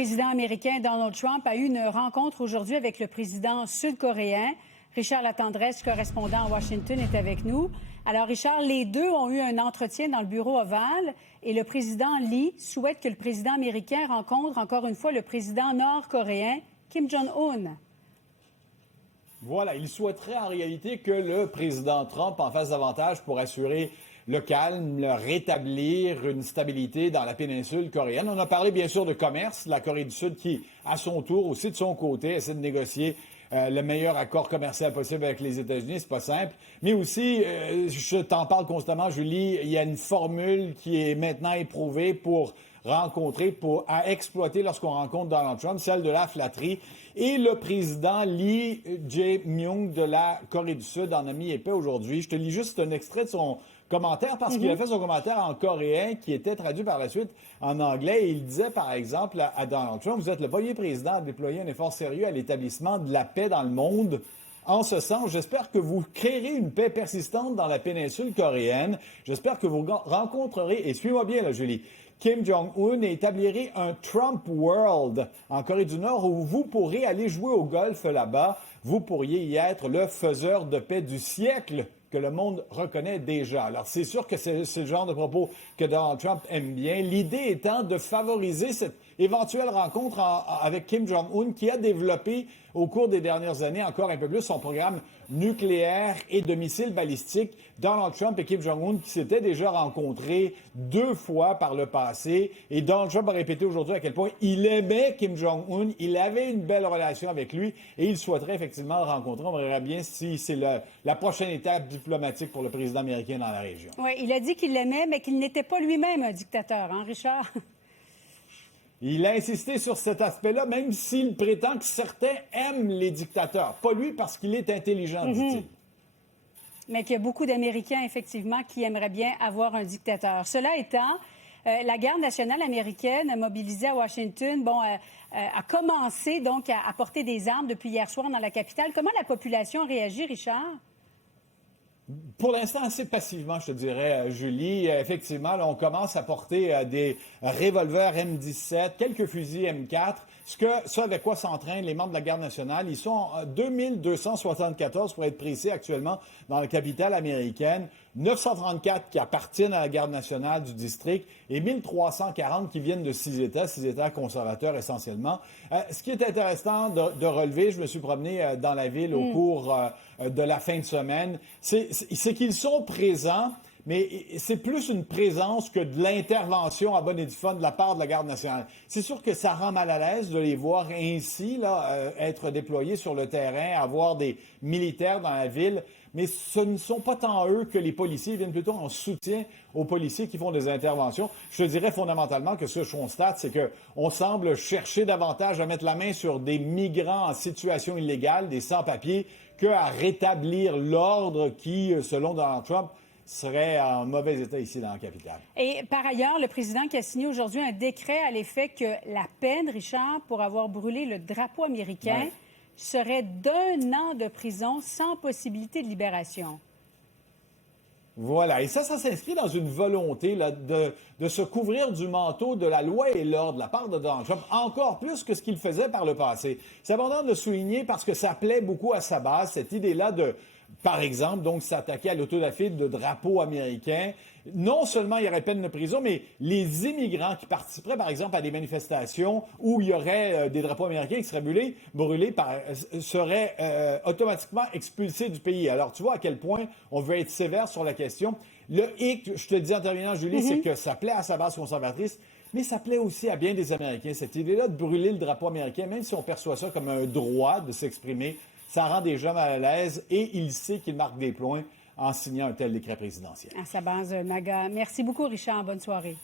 président américain Donald Trump a eu une rencontre aujourd'hui avec le président sud-coréen. Richard Latendresse, correspondant à Washington, est avec nous. Alors, Richard, les deux ont eu un entretien dans le bureau ovale et le président Lee souhaite que le président américain rencontre encore une fois le président nord-coréen Kim Jong-un. Voilà, il souhaiterait en réalité que le président Trump en fasse davantage pour assurer le calme, le rétablir une stabilité dans la péninsule coréenne. On a parlé bien sûr de commerce, la Corée du Sud qui, à son tour, aussi de son côté, essaie de négocier le meilleur accord commercial possible avec les États-Unis. C'est pas simple. Mais aussi, je t'en parle constamment, Julie, il y a une formule qui est maintenant éprouvée pour à exploiter lorsqu'on rencontre Donald Trump, celle de la flatterie. Et le président Lee Jae-myung de la Corée du Sud en a mis épais aujourd'hui. Je te lis juste un extrait de son commentaire parce qu'il a fait son commentaire en coréen qui était traduit par la suite en anglais. Et il disait, par exemple, à Donald Trump, vous êtes le premier président à déployer un effort sérieux à l'établissement de la paix dans le monde. En ce sens, j'espère que vous créerez une paix persistante dans la péninsule coréenne. J'espère que vous rencontrerez, et suis-moi bien là, Julie, Kim Jong-un et établirez un Trump World en Corée du Nord où vous pourrez aller jouer au golf là-bas. Vous pourriez y être le faiseur de paix du siècle que le monde reconnaît déjà. Alors, c'est sûr que c'est le genre de propos que Donald Trump aime bien. L'idée étant de favoriser cette éventuelle rencontre avec Kim Jong-un qui a développé au cours des dernières années encore un peu plus son programme nucléaire et de missiles balistiques. Donald Trump et Kim Jong-un qui s'étaient déjà rencontrés 2 fois par le passé. Et Donald Trump a répété aujourd'hui à quel point il aimait Kim Jong-un, il avait une belle relation avec lui et il souhaiterait effectivement le rencontrer. On verra bien si c'est la prochaine étape diplomatique pour le président américain dans la région. Oui, il a dit qu'il l'aimait, mais qu'il n'était pas lui-même un dictateur, hein, Richard? Il a insisté sur cet aspect-là, même s'il prétend que certains aiment les dictateurs. Pas lui, parce qu'il est intelligent, dit-il. Mais qu'il y a beaucoup d'Américains, effectivement, qui aimeraient bien avoir un dictateur. Cela étant, la garde nationale américaine mobilisée à Washington, a commencé donc à porter des armes depuis hier soir dans la capitale. Comment la population réagit, Richard? Pour l'instant, assez passivement, je te dirais, Julie. Effectivement, là, on commence à porter des revolvers M17, quelques fusils M4. Ce avec quoi s'entraînent les membres de la Garde nationale, ils sont 2274 pour être précis actuellement dans la capitale américaine, 934 qui appartiennent à la Garde nationale du district et 1340 qui viennent de 6 États conservateurs essentiellement. Ce qui est intéressant de relever, je me suis promené dans la ville au cours de la fin de semaine, c'est qu'ils sont présents, mais c'est plus une présence que de l'intervention à bonne et due forme de la part de la Garde nationale. C'est sûr que ça rend mal à l'aise de les voir ainsi, être déployés sur le terrain, avoir des militaires dans la ville, mais ce ne sont pas tant eux que les policiers, ils viennent plutôt en soutien aux policiers qui font des interventions. Je te dirais fondamentalement que ce que je constate, c'est qu'on semble chercher davantage à mettre la main sur des migrants en situation illégale, des sans-papiers, qu'à rétablir l'ordre qui, selon Donald Trump, serait en mauvais état ici dans la capitale. Et par ailleurs, le président qui a signé aujourd'hui un décret à l'effet que la peine, Richard, pour avoir brûlé le drapeau américain serait d'1 an de prison sans possibilité de libération. Voilà, et ça s'inscrit dans une volonté là, de se couvrir du manteau de la loi et l'ordre de la part de Donald Trump, encore plus que ce qu'il faisait par le passé. C'est important de le souligner parce que ça plaît beaucoup à sa base, cette idée-là de, par exemple, donc s'attaquer à l'autodafé de drapeaux américains. Non seulement il y aurait peine de prison, mais les immigrants qui participeraient, par exemple, à des manifestations où il y aurait des drapeaux américains qui seraient brûlés seraient automatiquement expulsés du pays. Alors, tu vois à quel point on veut être sévère sur la question. Le hic, je te dis en terminant, Julie, c'est que ça plaît à sa base conservatrice, mais ça plaît aussi à bien des Américains. Cette idée-là de brûler le drapeau américain, même si on perçoit ça comme un droit de s'exprimer, ça rend des gens mal à l'aise et il sait qu'il marque des points en signant un tel décret présidentiel. À sa base, MAGA. Merci beaucoup, Richard. Bonne soirée.